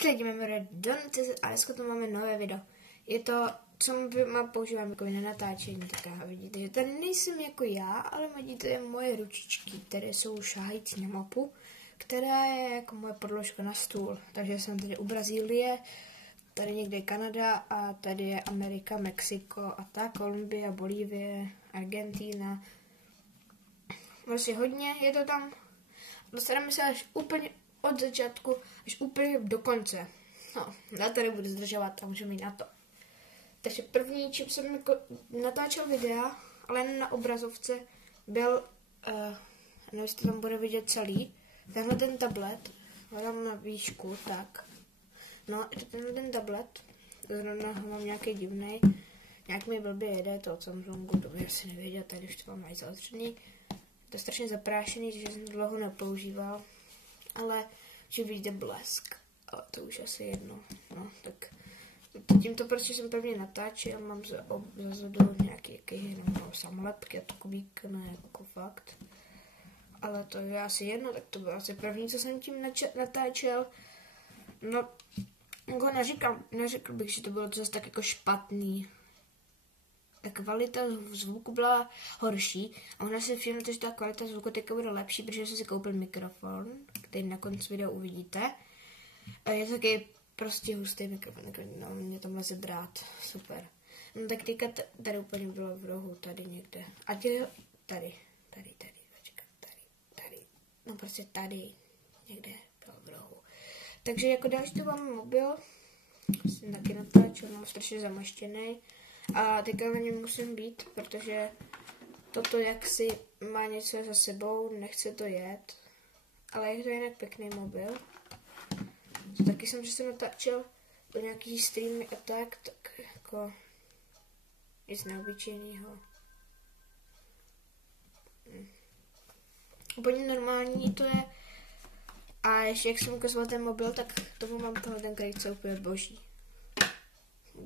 Tak lidi, máme Don.cz a dneska tu máme nové video. Je to, co používám jako na natáčení, tak vidíte, že tady nejsem jako já, ale vidíte moje ručičky, které jsou šáhající na mapu, která je jako moje podložka na stůl. Takže jsem tady u Brazílie, tady někde je Kanada a tady je Amerika, Mexiko a tak, Kolumbie, Bolívie, Argentina. Vlastně hodně je to tam. Dostaneme se až úplně od začátku, až úplně do konce. No, já tady budu zdržovat a můžeme jít na to. Takže první, čím jsem jako natáčel videa, ale jen na obrazovce, byl, nevím, jestli to tam bude vidět celý, tenhle ten tablet, hledám na výšku, tak. No, je to tenhle ten tablet, zrovna ho mám nějaký divnej, nějak mi blbě jede to od Samsungu, to bych asi nevěděl, tady už to mám mají zaostřený. To je strašně zaprášený, že jsem to dlouho nepoužíval, ale že vidíte blesk, ale to už asi jedno, no, tak tímto prostě jsem prvně natáčel, mám zazadu nějaký jenom samolepky a takový, ne, jako fakt, ale to je asi jedno, tak to bylo asi první, co jsem tím natáčel, no, jako neřekl bych, že to bylo zase tak jako špatný. Ta kvalita zvuku byla horší a ona si všimnete, že ta kvalita zvuku teďka bude lepší, protože jsem si koupil mikrofon, který na konci videa uvidíte. Je to taky prostě hustý mikrofon, no, mě tam leze drát, super. No tak teďka tady úplně bylo v rohu, tady někde. A tady, no prostě tady někde bylo v rohu. Takže jako další to mám mobil, jsem taky natáčel, mám strašně zamaštěný. A teďka na něm musím být, protože toto jaksi má něco za sebou, nechce to jet. Ale je to jinak pěkný mobil. To taky jsem se natáčel do nějaký streamy a tak jako nic neobyčejného. Úplně normální to je. A ještě jak jsem ukazoval ten mobil, tak tomu mám tohle ten krajice úplně boží.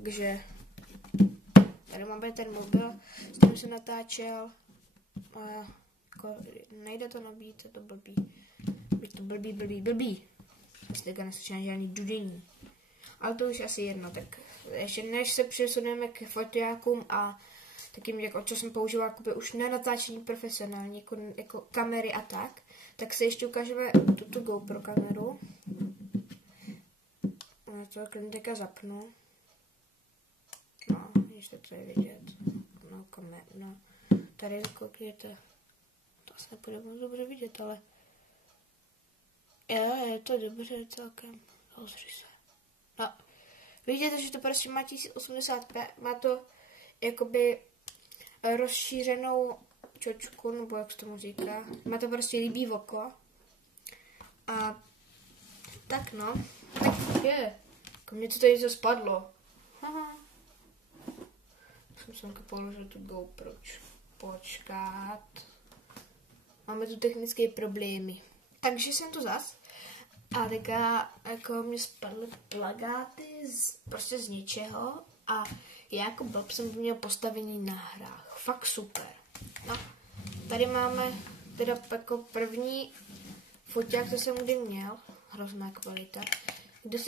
Takže tady máme ten mobil, s kterým jsem natáčel a jako nejde to nabít, je to blbý. Je to blbý. Prostě teďka neslyším žádný dudění. Ale to už asi jedno, tak ještě než se přesuneme k foťákům a takým, jako, co jsem používal jako už na natáčení profesionální, jako kamery a tak se ještě ukážeme tuto GoPro kameru. Já to teďka zapnu. No, ještě to je vidět. No, tady koukněte. To asi nepůjde moc dobře vidět, ale je to dobře celkem. Rozři se. No, vidíte, že to prostě má 1080p, má to jakoby rozšířenou čočku, nebo jak se tomu říká. Má to prostě líbí oko. A tak no, tak je. Jako mě to tady to spadlo. Haha. Jsem položil tu GoPro. Počkat. Máme tu technické problémy. Takže jsem tu zas. A teďka jako mě spadly plagáty prostě z ničeho. A já jako blb jsem měl postavení na hrách. Fakt super. No. Tady máme teda jako první foťák, co jsem kdy měl. Hrozná kvalita. Když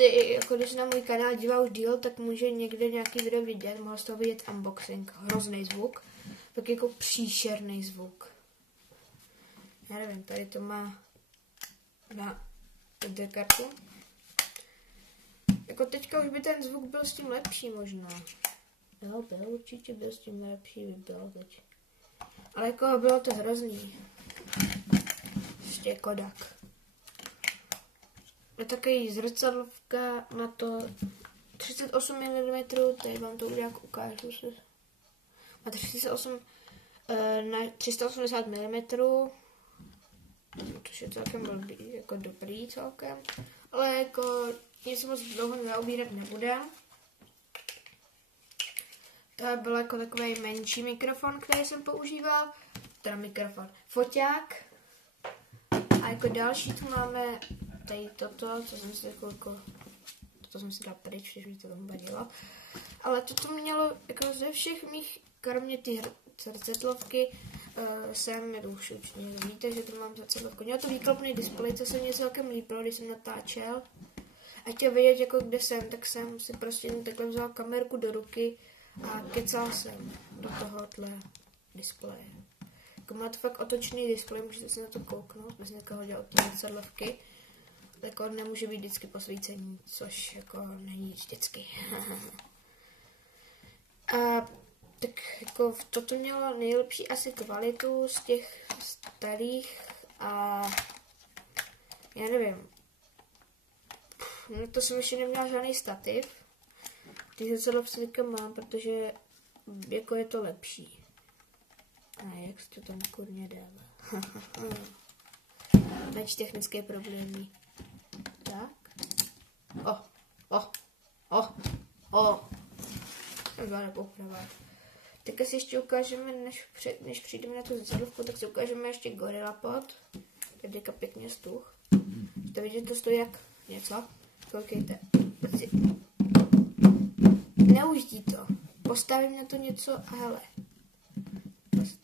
se na můj kanál dívá už díl, tak může někde nějaký video vidět, mohl z toho vidět unboxing, hrozný zvuk, tak jako příšerný zvuk. Já nevím, tady to má na kartu. Jako teďka už by ten zvuk byl s tím lepší možná. Jo, byl určitě byl s tím lepší, by bylo teď. Ale jako bylo to hrozný. Ještě Kodak. Je takový zrcadlovka na to 38 mm, tady vám to nějak ukážu. Má 38 na 380 mm, což je celkem blbý, jako dobrý celkem, ale jako nic moc dlouho zaobírat nebude. To byl jako takový menší mikrofon, který jsem používal, teda foťák. A jako další tu máme tady toto, co jsem si toto jsem si dal pryč, protože mi to tam vadilo. Ale toto mělo, jako ze všech mých, kromě ty zrcadlovky, jsem nedušučně. Víte, že tu mám zrcadlovku. Mělo to výklopný displej, co se mě celkem líbilo, když jsem natáčel. a chtěl vědět, jako kde jsem, tak jsem si prostě takhle vzal kamerku do ruky a kecal jsem do tohohle displeje. Jako má to fakt otočný displej, můžete si na to kouknout, bez někoho dělat ty zrcadlovky. Tak on nemůže být vždycky posvícení, což jako není vždycky. A tak jako toto mělo nejlepší asi kvalitu z těch starých a já nevím. No to jsem ještě neměla žádný stativ. Ty zrcadlovky mám, protože jako je to lepší. A jak se to tam kurně dává. Neč technické problémy. Tak. Zvládne poupravovat. Tak si ještě ukážeme, než přijdeme na tu zrcadlovku, tak si ukážeme ještě GorillaPod. Tady je pěkně stuh. To vidíte, to stojí jak něco. Koukejte. Neuždí to. Postavím na to něco a hele.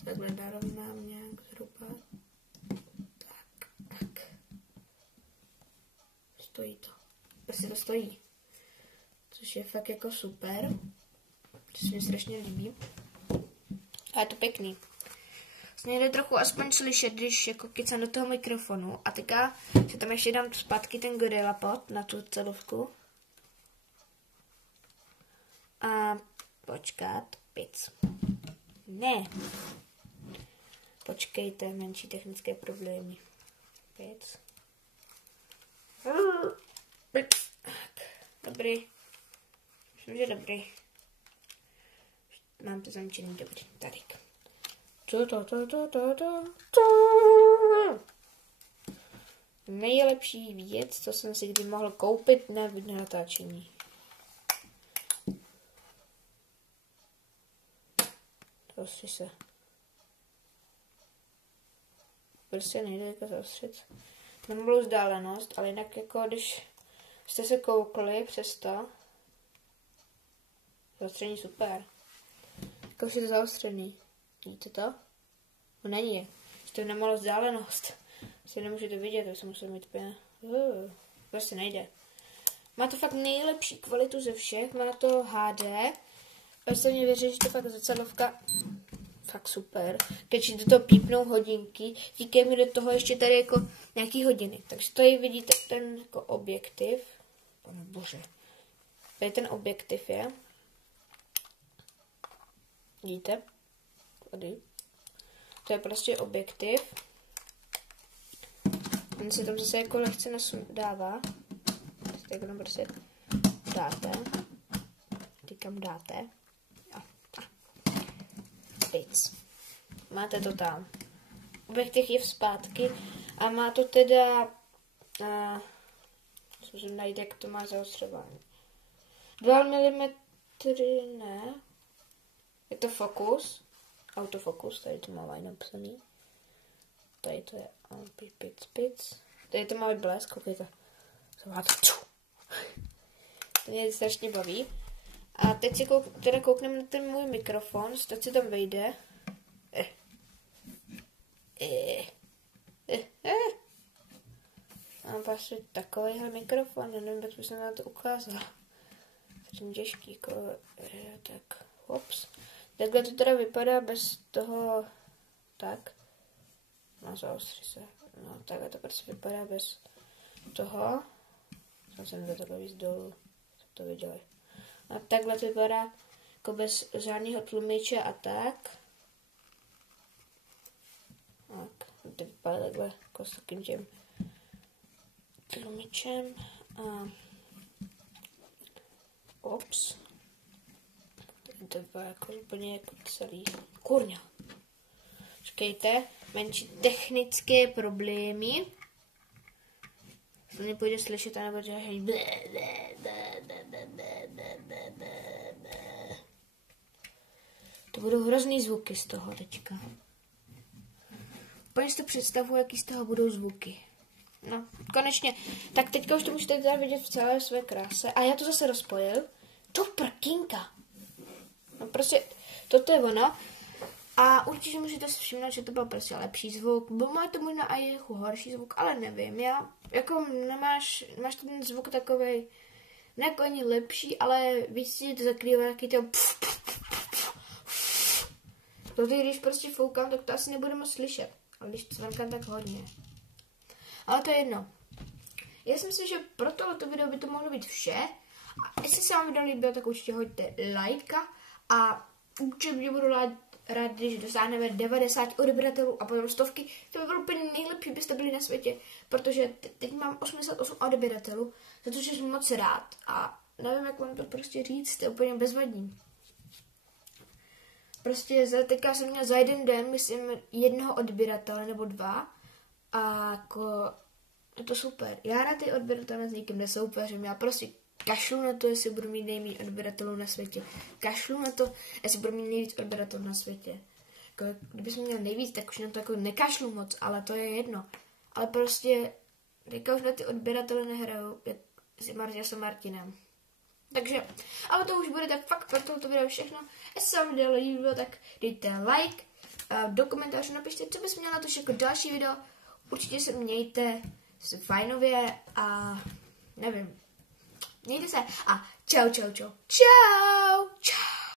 Takhle narovnám nějak zhruba. Tak. Stojí to. Prostě to stojí. Což je fakt jako super. To se mi strašně líbí. A je to pěkný. Vlastně jde trochu aspoň slyšet, když jako kecám do toho mikrofonu. A teďka se tam ještě dám zpátky ten GorillaPod na tu celovku. A počkat, pic. Ne. Počkejte, menší technické problémy. Pic. Dobrý. Myslím, že dobrý. Mám to zamčený, dobrý. Tady. Nejlepší věc, co jsem si kdy mohl koupit na video natáčení. Prostě se. Prostě nejde jako zaostřit. Mám malou vzdálenost, ale jinak jako když jste se koukli přes to, zaostření super. Jako už je to zaostřený. Vidíte to? No není. Jste na malou vzdálenost. Si nemůžete vidět, tak se musím mít pěna. Prostě nejde. Má to fakt nejlepší kvalitu ze všech. Má to HD. Prostě mě věří, že to fakt zrcadlovka fakt super. Když do toho pípnou hodinky, díky mi do toho ještě tady jako nějaký hodiny. Takže tady vidíte ten jako objektiv. Pane bože. Tady ten objektiv je. Vidíte? Tady. To je prostě objektiv. On se tam zase jako lehce dává. Tak tam prostě dáte. Ty kam dáte. Pic. Máte to tam. Objektiv je zpátky a má to teda můžeme najít, jak to má zaostřování. 2 mm ne. Je to fokus. Autofokus, tady to má napsaný. Tady to je pic. Tady to má blesk, koukejte. To mě strašně baví. A teď si teda koukneme na ten můj mikrofon, teď se tam vejde. Mám vlastně takovýhle mikrofon, nevím, jak bych se na to ukázala. Strašně těžký, jako, tak, hops. Takhle to teda vypadá bez toho, tak. No, zaostří se. No, takhle to prostě vypadá bez toho. Jsem to takhle víc dolů, co to viděli. A takhle to vypadá jako bez žádného tlumiče a tak. Tak, to vypadá takhle jako s takým tím tlumičem. A ops. To vypadá jako úplně jako celý. Kurňa. Počkejte, menší technické problémy. To nepůjde slyšet, anebo že to budou hrozný zvuky z toho teďka. Úplně si to představuji, jaký z toho budou zvuky. No, konečně. Tak teďka už to můžete teda vidět v celé své kráse. A já to zase rozpojil. To prkínka. No prostě, toto je ono. A určitě můžete si všimnout, že to byl prostě lepší zvuk. Má to možná i jako horší zvuk, ale nevím. Já, jako máš ten zvuk takovej, ne jako ani lepší, ale víc si to zakrývá taky to protože když prostě foukám, tak to asi nebudu moc slyšet. Ale když to cvrkám, tak hodně. Ale to je jedno. Já si myslím, že pro tohleto video by to mohlo být vše. A jestli se vám video líbilo, tak určitě hoďte lajka. A určitě budu rád, když dosáhneme 90 odeběratelů a potom 100. To by bylo úplně nejlepší, byste byli na světě. Protože teď mám 88 odeběratelů, za to jsem moc rád. A nevím, jak vám to prostě říct, to je úplně bezvadný. Prostě teďka jsem měl za jeden den, myslím, jednoho odběratele nebo 2. A jako je to super. Já rád ty odběratele s někým nesoupeřím. Já prostě kašlu na to, jestli budu mít nejvíc odběratelů na světě. Kašlu na to, jestli budu mít nejvíc odběratelů na světě. Jako, kdybych měl nejvíc, tak už na to jako nekašlu moc, ale to je jedno. Ale prostě teďka už na ty odběratele nehraju, jak s Martinem. Takže, ale to už bude tak fakt pro tohoto video všechno. Jestli se vám video líbilo, tak dejte like. Do komentářů napište, co bys měla natočit jako další video. Určitě se mějte fajnově a nevím. Mějte se a čau.